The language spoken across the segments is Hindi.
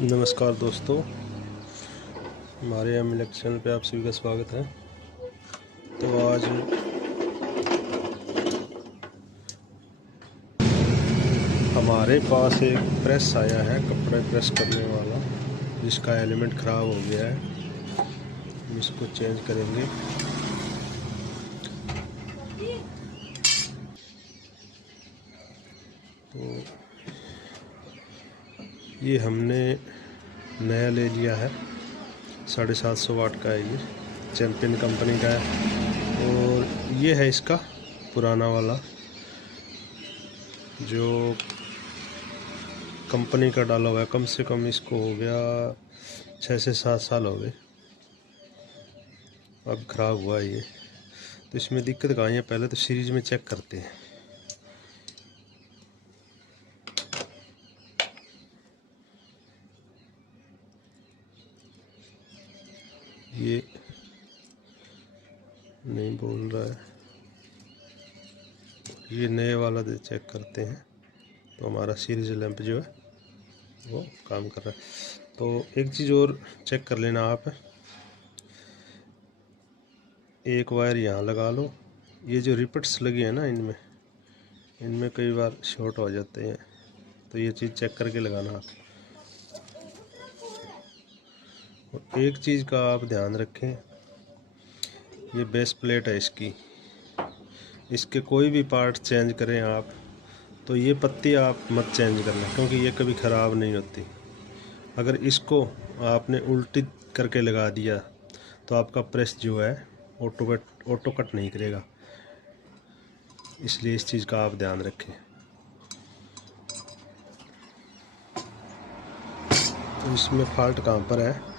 नमस्कार दोस्तों, हमारे एम चैनल पे आप सभी का स्वागत है। तो आज हमारे पास एक प्रेस आया है, कपड़े प्रेस करने वाला, जिसका एलिमेंट ख़राब हो गया है। हम इसको चेंज करेंगे। तो ये हमने नया ले लिया है, 750 वाट का है। ये चैम्पियन कंपनी का है। और ये है इसका पुराना वाला, जो कंपनी का डाला हुआ है। कम से कम इसको हो गया 6 से 7 साल हो गए, अब ख़राब हुआ है ये। तो इसमें दिक्कत कहाँ है, पहले तो सीरीज में चेक करते हैं। ये नहीं बोल रहा है, ये नए वाला चेक करते हैं। तो हमारा सीरीज लैंप जो है वो काम कर रहा है। तो एक चीज़ और चेक कर लेना आप, एक वायर यहाँ लगा लो। ये जो रिपट्स लगी है ना, इनमें कई बार शॉर्ट हो जाते हैं, तो ये चीज़ चेक करके लगाना आप। और एक चीज़ का आप ध्यान रखें, ये बेस प्लेट है इसकी, इसके कोई भी पार्ट चेंज करें आप, तो ये पत्ती आप मत चेंज करना, क्योंकि ये कभी ख़राब नहीं होती। अगर इसको आपने उल्टी करके लगा दिया तो आपका प्रेस जो है ऑटो कट नहीं करेगा। इसलिए इस चीज़ का आप ध्यान रखें। तो इसमें फॉल्ट कहाँ पर है,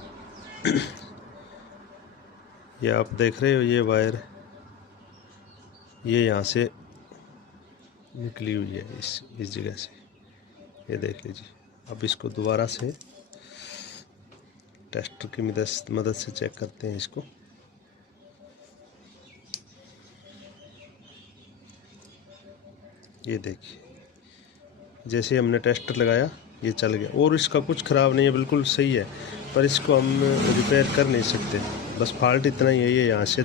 ये आप देख रहे हो, ये वायर ये यहाँ से निकली हुई है, इस जगह से, ये देख लीजिए। अब इसको दोबारा से टेस्टर की मदद से चेक करते हैं इसको। ये देखिए, जैसे हमने टेस्टर लगाया ये चल गया, और इसका कुछ ख़राब नहीं है, बिल्कुल सही है। पर इसको हम रिपेयर कर नहीं सकते, बस फॉल्ट इतना ही है, ये यहाँ से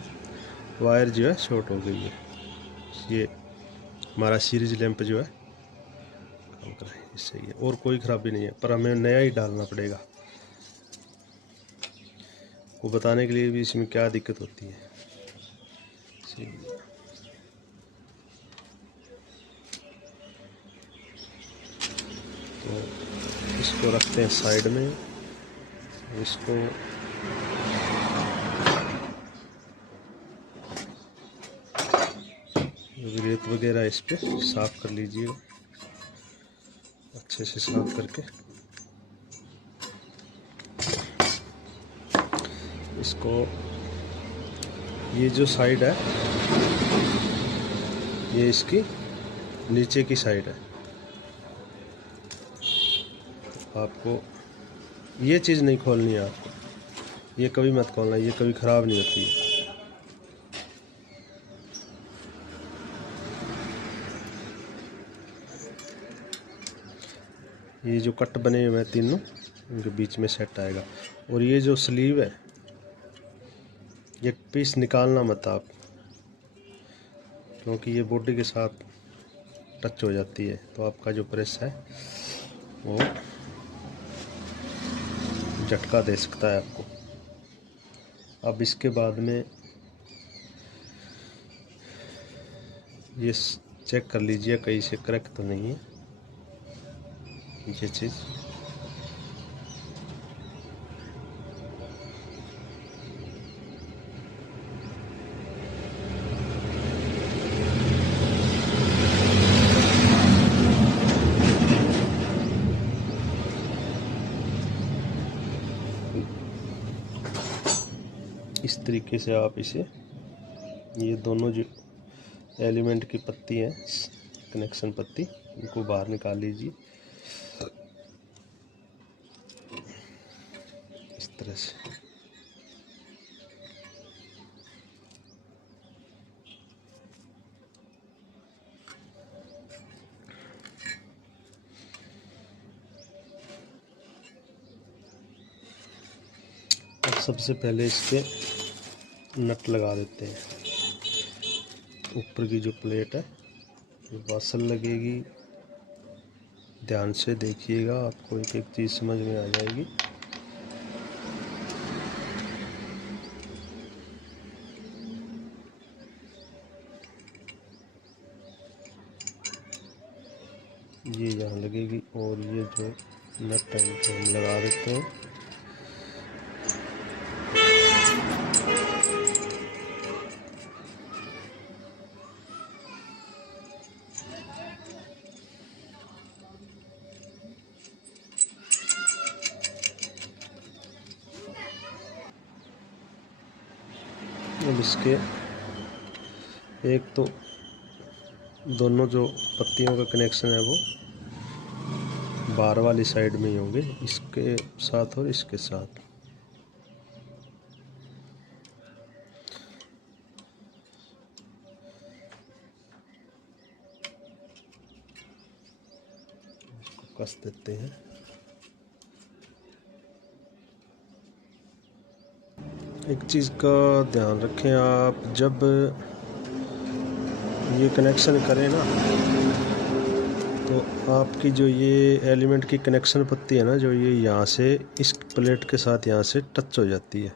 वायर जो है शॉर्ट हो गई है। ये हमारा सीरीज लैंप जो है काम कर रहा है, इससे ही है, और कोई ख़राबी नहीं है। पर हमें नया ही डालना पड़ेगा। वो बताने के लिए भी इसमें क्या दिक्कत होती है। तो इसको रखते हैं साइड में। इसको रेत वगैरह इस पे साफ़ कर लीजिएगा, अच्छे से साफ़ करके। इसको ये जो साइड है, ये इसकी नीचे की साइड है। आपको ये चीज़ नहीं खोलनी है, आपको ये कभी मत खोलना, ये कभी ख़राब नहीं होती है। ये जो कट बने हुए हैं तीनों, इनके बीच में सेट आएगा। और ये जो स्लीव है, ये पीस निकालना मत आप, क्योंकि ये बॉडी के साथ टच हो जाती है, तो आपका जो प्रेस है वो झटका दे सकता है आपको। अब इसके बाद में ये चेक कर लीजिए कहीं से क्रैक तो नहीं है ये चीज़। इस तरीके से आप इसे, ये दोनों जो एलिमेंट की पत्ती है, कनेक्शन पत्ती, इनको बाहर निकाल लीजिए इस तरह से। सबसे पहले इसके नट लगा देते हैं। ऊपर की जो प्लेट है ये वासल लगेगी, ध्यान से देखिएगा, आपको एक एक चीज़ समझ में आ जाएगी। ये यहाँ लगेगी और ये जो नट है इनको हम लगा देते हैं। अब इसके एक तो दोनों जो पत्तियों का कनेक्शन है वो बाहर वाली साइड में ही होंगे, इसके साथ और इसके साथ। इसको कस देते हैं। एक चीज़ का ध्यान रखें आप, जब ये कनेक्शन करें ना तो आपकी जो ये एलिमेंट की कनेक्शन पत्ती है ना, जो ये यहाँ से इस प्लेट के साथ यहाँ से टच हो जाती है,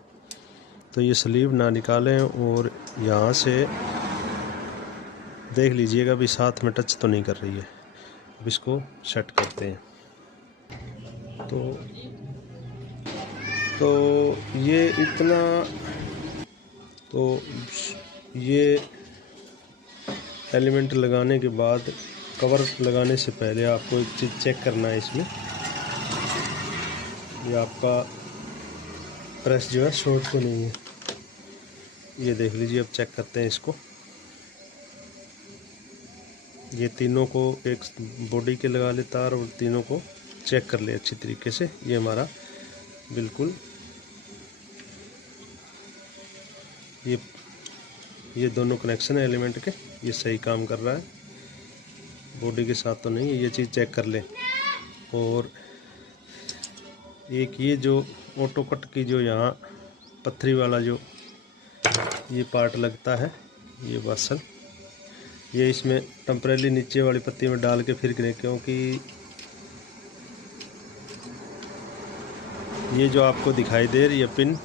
तो ये स्लीव ना निकालें और यहाँ से देख लीजिएगा भी साथ में टच तो नहीं कर रही है। अब इसको सेट करते हैं। तो ये इतना, तो ये एलिमेंट लगाने के बाद कवर लगाने से पहले आपको एक चीज़ चेक करना है इसमें, ये आपका प्रेस जो है शॉर्ट तो नहीं है। ये देख लीजिए, अब चेक करते हैं इसको। ये तीनों को एक बॉडी के लगा ले तार और तीनों को चेक कर ले अच्छी तरीके से। ये हमारा बिल्कुल ये दोनों कनेक्शन है एलिमेंट के, ये सही काम कर रहा है, बॉडी के साथ तो नहीं है, ये चीज़ चेक कर लें। और एक ये जो ऑटो कट की जो यहाँ पत्थरी वाला जो ये पार्ट लगता है, ये वासल, ये इसमें टेम्परेरी नीचे वाली पत्ती में डाल के फिर करें, क्योंकि ये जो आपको दिखाई दे रही है पिन,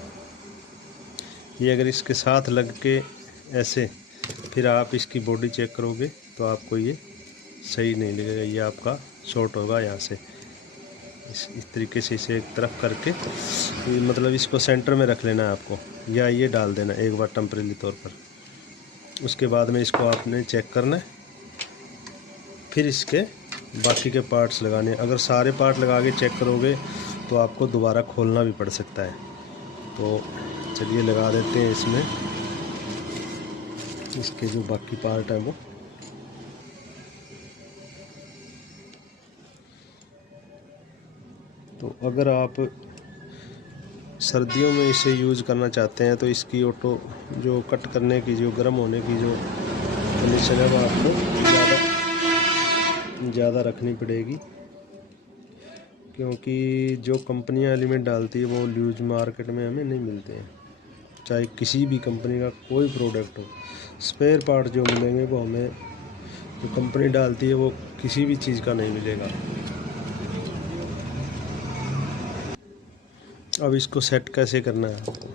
ये अगर इसके साथ लग के ऐसे फिर आप इसकी बॉडी चेक करोगे तो आपको ये सही नहीं लगेगा, ये आपका शॉर्ट होगा यहाँ से। इस तरीके से इसे एक तरफ करके मतलब इसको सेंटर में रख लेना है आपको, या ये डाल देना एक बार टेम्परेरी तौर पर। उसके बाद में इसको आपने चेक करना है, फिर इसके बाकी के पार्ट्स लगाने। अगर सारे पार्ट लगा के चेक करोगे तो आपको दोबारा खोलना भी पड़ सकता है। तो चलिए लगा देते हैं इसमें इसके जो बाकी पार्ट है वो। तो अगर आप सर्दियों में इसे यूज़ करना चाहते हैं तो इसकी ऑटो जो कट करने की जो गर्म होने की जो कंडीशन है वो आपको ज़्यादा रखनी पड़ेगी, क्योंकि जो कंपनियां एलिमेंट डालती है वो यूज मार्केट में हमें नहीं मिलते हैं। चाहे किसी भी कंपनी का कोई प्रोडक्ट हो, स्पेयर पार्ट जो मिलेंगे वो हमें जो कंपनी डालती है वो किसी भी चीज़ का नहीं मिलेगा। अब इसको सेट कैसे करना है आपको,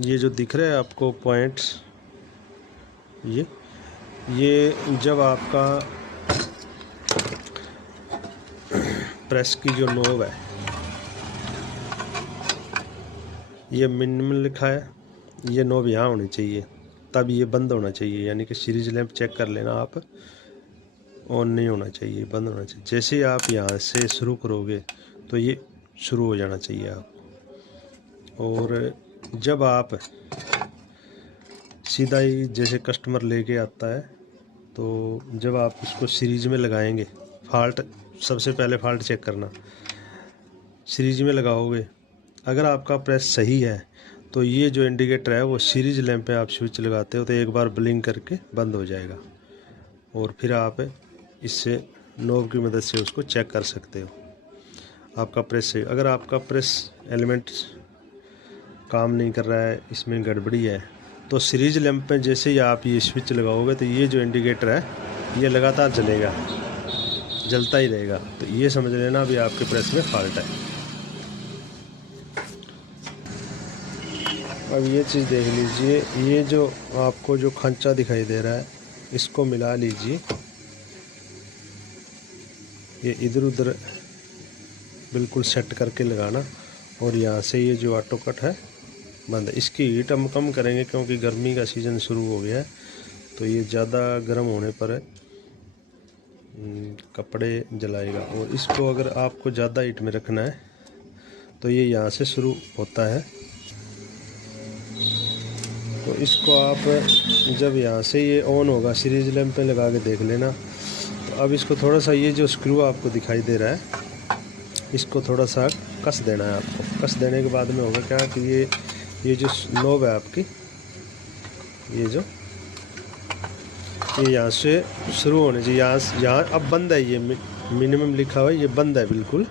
ये जो दिख रहा है आपको पॉइंट्स, ये जब आपका प्रेस की जो नोब है ये मिनिमम लिखा है, ये नोब यहाँ होनी चाहिए, तब ये बंद होना चाहिए, यानी कि सीरीज लैंप चेक कर लेना आप, ऑन नहीं होना चाहिए, बंद होना चाहिए। जैसे ही आप यहाँ से शुरू करोगे तो ये शुरू हो जाना चाहिए आप। और जब आप सीधा ही जैसे कस्टमर लेके आता है तो जब आप इसको सीरीज में लगाएंगे, फॉल्ट सबसे पहले फॉल्ट चेक करना, सीरीज में लगाओगे, अगर आपका प्रेस सही है तो ये जो इंडिकेटर है वो सीरीज लैंप पे आप स्विच लगाते हो तो एक बार ब्लिंक करके बंद हो जाएगा, और फिर आप इससे नोब की मदद से उसको चेक कर सकते हो आपका प्रेस सही। अगर आपका प्रेस एलिमेंट काम नहीं कर रहा है, इसमें गड़बड़ी है, तो सीरीज लैंप में जैसे ही आप ये स्विच लगाओगे तो ये जो इंडिकेटर है ये लगातार जलेगा, जलता ही रहेगा। तो ये समझ लेना अभी आपके प्रेस में फॉल्ट है। अब ये चीज़ देख लीजिए, ये जो आपको जो खांचा दिखाई दे रहा है इसको मिला लीजिए, ये इधर उधर बिल्कुल सेट करके लगाना। और यहाँ से ये जो ऑटो कट है बंद है। इसकी हीट हम कम करेंगे क्योंकि गर्मी का सीज़न शुरू हो गया है, तो ये ज़्यादा गर्म होने पर कपड़े जलाएगा। और इसको अगर आपको ज़्यादा हीट में रखना है तो ये यहाँ से शुरू होता है, तो इसको आप जब यहाँ से ये ऑन होगा सीरीज लैंप पे लगा के देख लेना। तो अब इसको थोड़ा सा ये जो स्क्रू आपको दिखाई दे रहा है इसको थोड़ा सा कस देना है आपको। कस देने के बाद में होगा क्या कि ये जो नॉब है आपकी, ये यहाँ से शुरू होने चाहिए, यहाँ अब बंद है, ये मिनिमम लिखा हुआ है, ये बंद है बिल्कुल।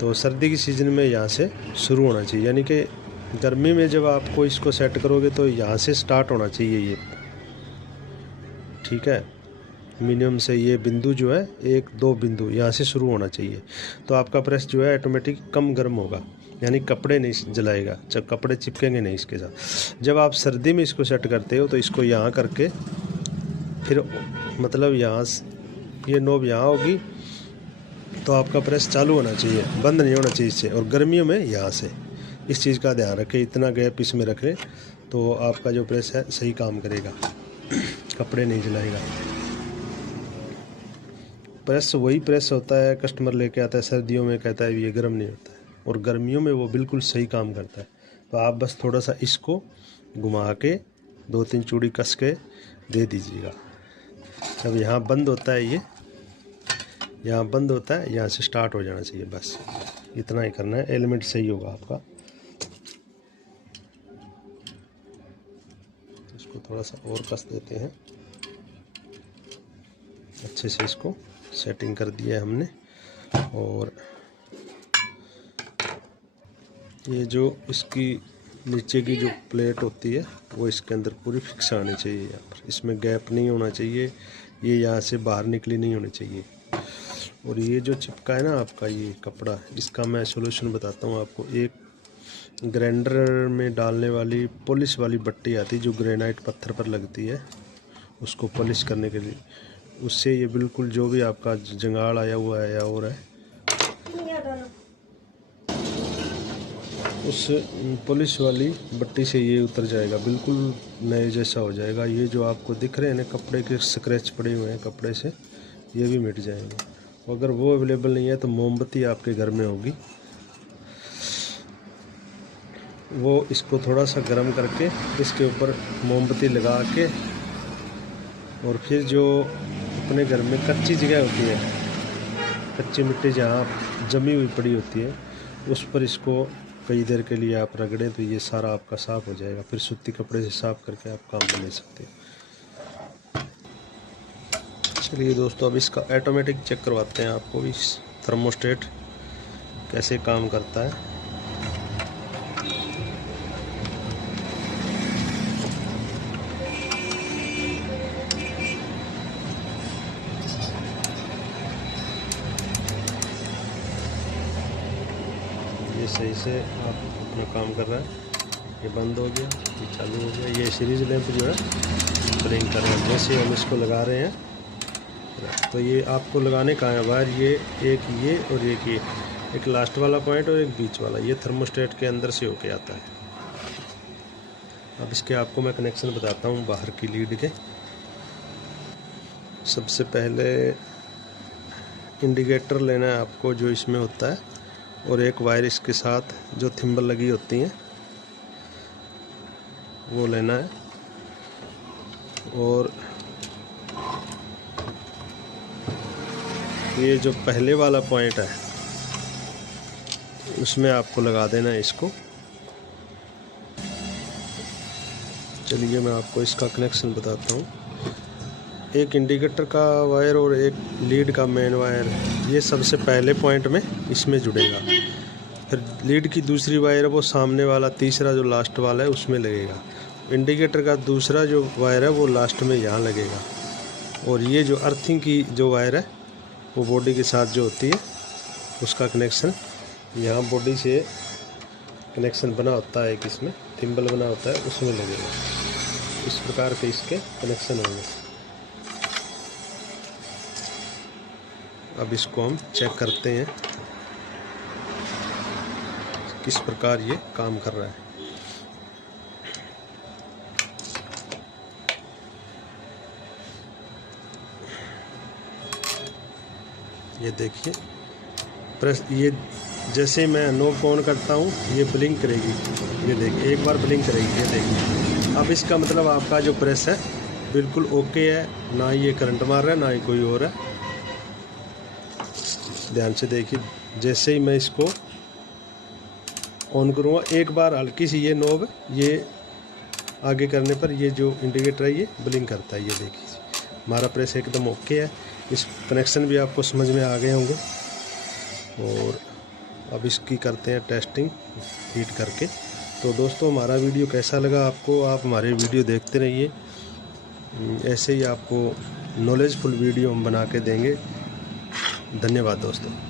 तो सर्दी की सीज़न में यहाँ से शुरू होना चाहिए, यानी कि गर्मी में जब आपको इसको सेट करोगे तो यहाँ से स्टार्ट होना चाहिए ये, ठीक है। मिनिमम से ये बिंदु जो है 1-2 बिंदु यहाँ से शुरू होना चाहिए। तो आपका प्रेस जो है ऑटोमेटिक कम गर्म होगा, यानी कपड़े नहीं जलाएगा, जब कपड़े चिपकेंगे नहीं इसके साथ। जब आप सर्दी में इसको सेट करते हो तो इसको यहाँ करके फिर मतलब यहाँ ये नोब यहाँ होगी तो आपका प्रेस चालू होना चाहिए, बंद नहीं होना चाहिए इससे। और गर्मियों में यहाँ से, इस चीज़ का ध्यान रखें, इतना गैप इसमें रखें तो आपका जो प्रेस है सही काम करेगा, कपड़े नहीं जलाएगा। प्रेस वही प्रेस होता है, कस्टमर लेके आता है सर्दियों में कहता है ये गर्म नहीं होता है, और गर्मियों में वो बिल्कुल सही काम करता है। तो आप बस थोड़ा सा इसको घुमा के 2-3 चूड़ी कस के दे दीजिएगा। अब यहाँ बंद होता है, ये यहाँ बंद होता है, यहाँ से स्टार्ट हो जाना चाहिए, बस इतना ही करना है, एलिमेंट सही होगा आपका। इसको थोड़ा सा और कस देते हैं, अच्छे से इसको सेटिंग कर दिया है हमने। और ये जो इसकी नीचे की जो प्लेट होती है वो इसके अंदर पूरी फिक्स आनी चाहिए, यहाँ पर इसमें गैप नहीं होना चाहिए, ये यहाँ से बाहर निकली नहीं होनी चाहिए। और ये जो चिपका है ना आपका ये कपड़ा, इसका मैं सॉल्यूशन बताता हूँ आपको। एक ग्राइंडर में डालने वाली पॉलिश वाली बट्टी आती है जो ग्रेनाइट पत्थर पर लगती है, उसको पॉलिश करने के लिए, उससे ये बिल्कुल जो भी आपका जंगाड़ आया हुआ है या और है उस पॉलिश वाली बट्टी से ये उतर जाएगा, बिल्कुल नए जैसा हो जाएगा। ये जो आपको दिख रहे हैं ना कपड़े के स्क्रैच पड़े हुए हैं कपड़े से, ये भी मिट जाएंगे। अगर वो अवेलेबल नहीं है तो मोमबत्ती आपके घर में होगी, वो इसको थोड़ा सा गर्म करके इसके ऊपर मोमबत्ती लगा के, और फिर जो अपने घर में कच्ची जगह होती है, कच्ची मिट्टी जहाँ जमी हुई पड़ी होती है, उस पर इसको कई देर के लिए आप रगड़ें तो ये सारा आपका साफ़ हो जाएगा। फिर सूती कपड़े से साफ़ करके आप काम में ले सकते हैं। चलिए दोस्तों, अब इसका ऑटोमेटिक चेक करवाते हैं आपको, इस थर्मोस्टेट कैसे काम करता है। ये सही से आप अपना काम कर रहा है, ये बंद हो गया, ये चालू हो गया। ये सीरीज लैंप जो है ब्लिंक कर रहा है, जैसे हम इसको लगा रहे हैं। तो ये आपको लगाने का है वायर, ये और एक लास्ट वाला पॉइंट और एक बीच वाला, ये थर्मोस्टेट के अंदर से होके आता है। अब इसके आपको मैं कनेक्शन बताता हूँ बाहर की लीड के। सबसे पहले इंडिकेटर लेना है आपको जो इसमें होता है, और एक वायर इसके साथ जो थिम्बल लगी होती हैं वो लेना है। और ये जो पहले वाला पॉइंट है उसमें आपको लगा देना है इसको। चलिए मैं आपको इसका कनेक्शन बताता हूँ। एक इंडिकेटर का वायर और एक लीड का मेन वायर, ये सबसे पहले पॉइंट में इसमें जुड़ेगा। फिर लीड की दूसरी वायर है वो सामने वाला तीसरा जो लास्ट वाला है उसमें लगेगा। इंडिकेटर का दूसरा जो वायर है वो लास्ट में यहाँ लगेगा। और ये जो अर्थिंग की जो वायर है वो बॉडी के साथ जो होती है उसका कनेक्शन यहाँ बॉडी से कनेक्शन बना होता है, इसमें थिम्बल बना होता है उसमें लगेगा। इस प्रकार के इसके कनेक्शन होंगे। अब इसको हम चेक करते हैं किस प्रकार ये काम कर रहा है। ये देखिए प्रेस, ये जैसे मैं नॉब को ऑन करता हूँ ये ब्लिंक करेगी। ये देखिए एक बार ब्लिंक करेगी। ये देखिए अब इसका मतलब आपका जो प्रेस है बिल्कुल ओके है, ना ये करंट मार रहा है ना ही कोई और है। ध्यान से देखिए, जैसे ही मैं इसको ऑन करूँगा एक बार हल्की सी ये नॉब ये आगे करने पर ये जो इंडिकेटर है ये ब्लिंक करता है। ये देखिए हमारा प्रेस एकदम ओके है। इस कनेक्शन भी आपको समझ में आ गए होंगे। और अब इसकी करते हैं टेस्टिंग हीट करके। तो दोस्तों हमारा वीडियो कैसा लगा आपको, आप हमारे वीडियो देखते रहिए। ऐसे ही आपको नॉलेजफुल वीडियो हम बना के देंगे। धन्यवाद दोस्तों।